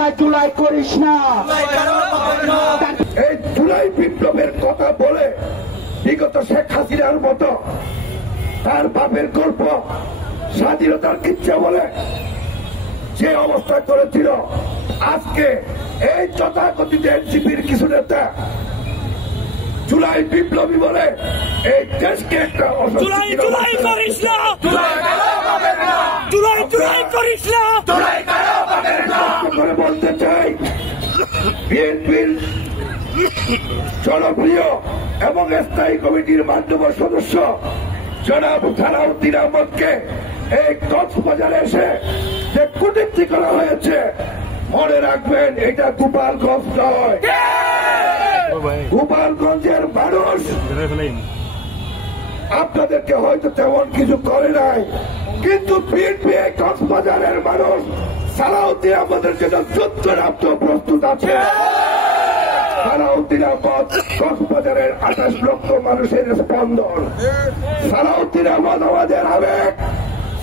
জুলাই জুলাই করিস না। এই জুলাই বিপ্লবের কথা বলে বিগত শেখ হাসিনার মতো তার বাপের গল্প স্বাধীনতার কিচ্ছা বলে যে অবস্থা করেছিল, আজকে এই তথাকথিত এনসিপির কিছু নেতা জুলাই বিপ্লবী বলে এই দেশকে একটা করে বলতে চাই, বিএনপির জনপ্রিয় এবং স্থায়ী কমিটির মান্যবর সদস্য জনাব সালাউদ্দিন আহমদকে এই কক্সবাজারে এসে যে কূটনীতি করা হয়েছে, মনে রাখবেন এটা গোপালগঞ্জ নয়। গোপালগঞ্জের মানুষ আপনাদেরকে হয়তো তেমন কিছু করে নাই, কিন্তু বিএনপি কক্সবাজারের মানুষ সালাউদ্দিন আহমদের জন্য যুদ্ধ নামতে প্রস্তুত আছে। সালাউদ্দিন আহমদ কক্সবাজারের 28 লক্ষ মানুষের স্পন্দন। সালাউদ্দিন আহমদ আমাদের আবেগ,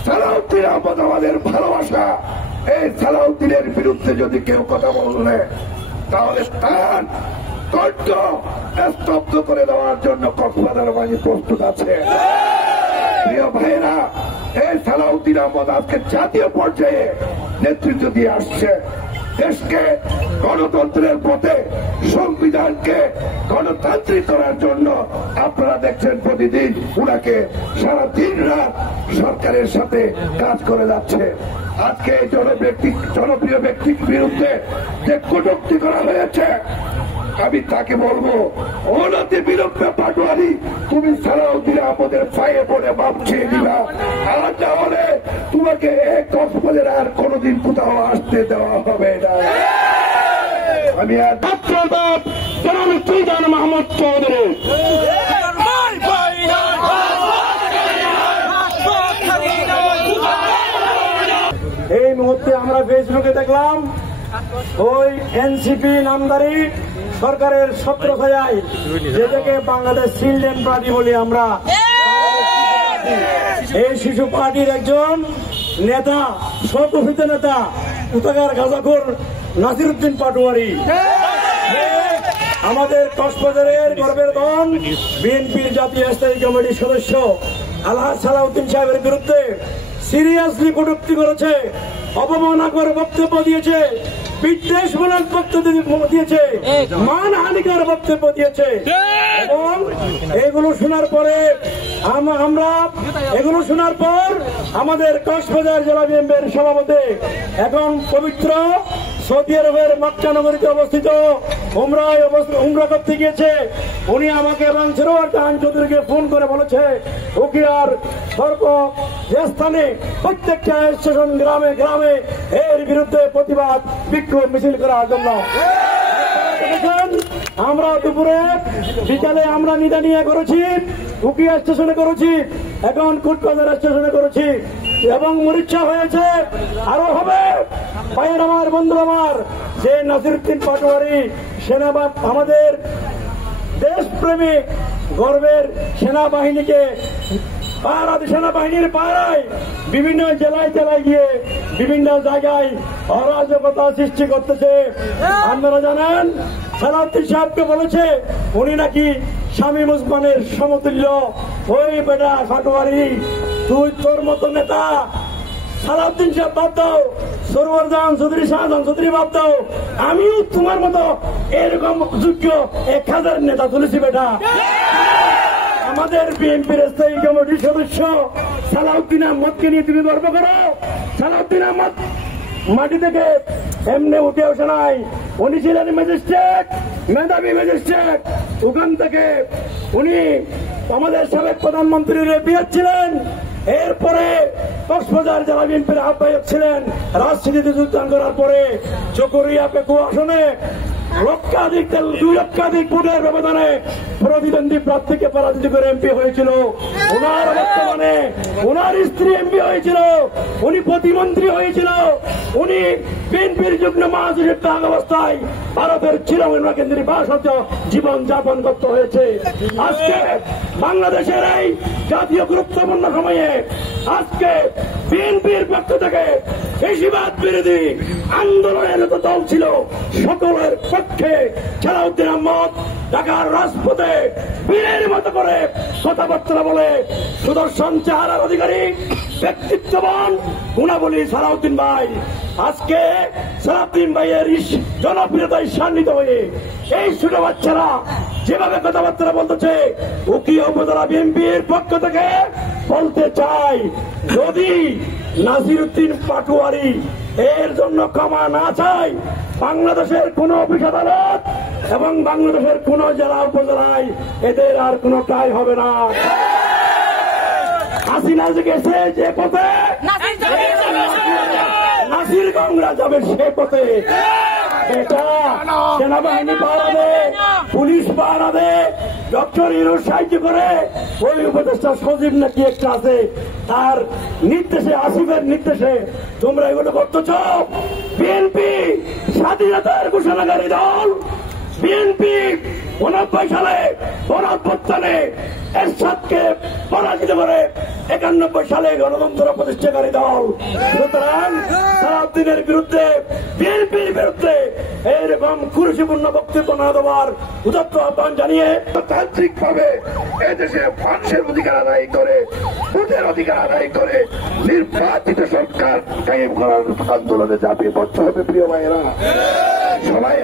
সালাউদ্দিন আহমদ আমাদের ভালোবাসা। এই সালাউদ্দিনের বিরুদ্ধে যদি কেউ কথা বললে তাহলে তার কণ্ঠ স্তব্ধ করে দেওয়ার জন্য কক্সবাজার বাহিনী প্রস্তুত আছে। প্রিয় ভাইয়েরা, এই সালাউদ্দিন আহমদ আজকে জাতীয় পর্যায়ে নেতৃত্ব দিয়ে আসছে। দেশকে গণতন্ত্রের পথে, সংবিধানকে গণতান্ত্রিক করার জন্য আপনারা দেখছেন প্রতিদিন উনাকে সারা দিন রাত সরকারের সাথে কাজ করে যাচ্ছে। আজকে এই জনপ্রিয় ব্যক্তির বিরুদ্ধে যে কটূক্তি করা হয়েছে, আমি তাকে বলবো, অনতি বিলম্বে পাটোয়ারি তুমি সালাউদ্দিন আহমদের পায়ে পড়ে মাপ চেয়ে দিবা, আর না হলে তোমাকে এক কক্সবাজারে আর কোনোদিন কোথাও আসতে দেওয়া হবে না। আমি আর মাহমুদ চৌধুরী এই মুহূর্তে আমরা ফেসবুকে দেখলাম ওই এনসিপি নামদারি সরকারের ছত্রছায়ায়, যেটাকে বাংলাদেশ চিলড্রেন পার্টি বলি আমরা, এই শিশু পার্টির একজন নেতা, স্বঘোষিত নেতা উতাগার গাজাখোর নাসিরউদ্দিন পাটোয়ারি আমাদের কক্সবাজারের গর্বের ধন বিএনপির জাতীয় স্থায়ী কমিটির সদস্য আলহাজ সালাউদ্দিন সাহেবের বিরুদ্ধে সিরিয়াসলি কটূক্তি করেছে, অবমাননাকর বক্তব্য দিয়েছে, বিদ্বেষমূলক বক্তব্য দিয়েছে, মানহানিকর বক্তব্য দিয়েছে। এবং এগুলো শোনার পর আমাদের কক্সবাজার জেলা বিএনপির সভাপতি, এখন পবিত্র সৌদি আরবের মক্কা নগরীতে অবস্থিত উমরা করতে গিয়েছে, উনি আমাকে এবং সরোয়ার জাহান চৌধুরীকে ফোন করে বলেছে উকিয়ার সর্ব স্থানে প্রত্যেকটা স্টেশন গ্রামে গ্রামে এর বিরুদ্ধে প্রতিবাদ বিক্ষোভ মিছিল করার জন্য। আমরা দুপুরে বিকালে আমরা নিদা নিয়ে করেছি, উকিয়া স্টেশনে করেছি, এখন কুটবাজার স্টেশনে করেছি এবং মরিচা হয়েছে, আরো হবে। ভাইয়ের আমার, বন্ধু আমার, যে নাসিরউদ্দিন পাটোয়ারি আমাদের দেশপ্রেমিক গর্বের সেনাবাহিনীকে সেনাবাহিনীর পাড়ায় বিভিন্ন জেলায় জেলায় গিয়ে বিভিন্ন জায়গায় অরাজকতা সৃষ্টি করতেছে। আপনারা জানেন সালাউদ্দিন সাহেবকে বলেছে উনি নাকি শামীম ওসমানের সমতুল্য। ওই বেটা পাটোয়ারি, তুই তোর মতো নেতা সালাউদ্দিন সাহেব বাদ দাও, সরোয়ার জাহান চৌধুরী, শাহজাহান চৌধুরী বাদ দাও, আমিও তোমার মতো এরকম যোগ্য 1000 নেতা তুলেছি বেটা। আমাদের বিএনপির স্থায়ী কমিটির সদস্য সালাউদ্দিন আহমদকে নিয়ে তুমি গর্ব করো। সালাউদ্দিন আহমদ মাটি থেকে এমনি উঠে আসে নাই, উনি ছিলেন ম্যাজিস্ট্রেট, মেধাবী ম্যাজিস্ট্রেট। ওখান থেকে উনি আমাদের সাবেক প্রধানমন্ত্রীর বিয়ার ছিলেন, এরপরে কক্সবাজার জেলা বিএনপির আহ্বায়ক ছিলেন। রাজনীতিতে যোগদান করার পরে চকরিয়া পেকু আসনে 2 লক্ষাধিক ভোটের ব্যবধানে প্রতিদ্বন্দ্বী প্রার্থীকে পরাজিত করে এমপি হয়েছিল। ওনার বর্তমানে ওনার স্ত্রী এমপি হয়েছিল, উনি প্রতিমন্ত্রী হয়েছিল, উনি বিএনপির যুগ্ম মহাসচিব থাকা অবস্থায় ভারতের চিরমহিমা কেন্দ্রে 62 জীবন যাপন করতে হয়েছে। আজকে বাংলাদেশের এই জাতীয় গুরুত্বপূর্ণ সময়ে আজকে বিএনপির পক্ষ থেকে ফেসিবাদ বিরোধী আন্দোলনের তো দল ছিল সকলের পক্ষে। সালাউদ্দিন আহমদ ঢাকার রাজপথে বীরের মতো করে কথাবার্তা বলে, সুদর্শন চেহারার অধিকারী, ব্যক্তিত্ববান, গুণাবলী সালাউদ্দিন ভাই। আজকে সালাউদ্দিন ভাইয়ের জনপ্রিয়তায় সান্নিধ্য হয়ে এই ছোট বাচ্চারা যেভাবে কথাবার্তা বলতেছে, উকিয়া উপজেলা বিএনপির পক্ষ থেকে বলতে চাই, যদি নাসিরউদ্দিন পাটোয়ারি এর জন্য ক্ষমা না চাই, বাংলাদেশের কোন অফিস আদালত এবং বাংলাদেশের কোন জেলা উপজেলায় এদের আর কোনো ট্রাই হবে না। হাসিনা গেছে যে পথে, নাসির গঙ্গরা যাবে সে পথে। এটা সেনাবাহিনী পাহারা দে, পুলিশ পাহারা দে, ডক্টর ইউনূস সাহায্য করে, ওই উপদেষ্টা সজীব নাকি একটা আছে, তার নির্দেশে, আসিফের নির্দেশে তোমরা এগুলো করতেছ। বিএনপি স্বাধীনতার ঘোষণাকারী দল। বিএনপি ৯৯ সালে গণঅভ্যুত্থানে এরশাদকে পরাজিত করে ৯১ সালে গণতন্ত্র প্রতিষ্ঠাকারী দল। সুতরাং সালাউদ্দিনের বিরুদ্ধে, বিএনপির বিরুদ্ধে এরকম কুরুচিপূর্ণ বক্তব্য না দেওয়ার উদাত্ত আহ্বান জানিয়ে তান্ত্রিক ভাবে এদেশে মানুষের অধিকার আদায় করে, ভোটের অধিকার আদায় করে নির্বাচিত সরকার কায়েম করার আন্দোলনে ঝাঁপিয়ে পড়তে হবে। প্রিয় ভাইয়েরা, সবাই